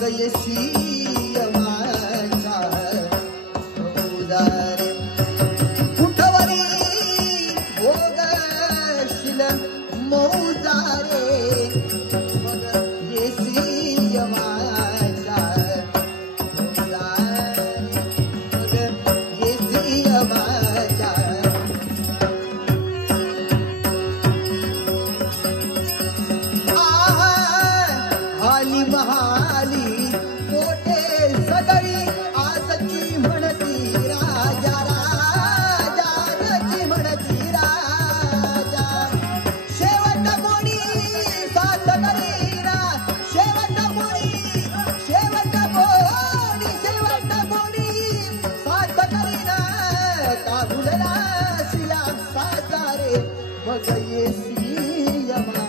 मग येसी माझ्या उदारे कुठवरी भोगशील मौजारे मग येसी माझ्या उदारे मग येसी माझ्या हाली महाली मोठे सगळी आजची म्हणती राजा राजाची म्हणती राजा शेवट कोणी साथ करीना शेवट कोणी साथ करीना का भुलला शिला साजारे मग येसी यमा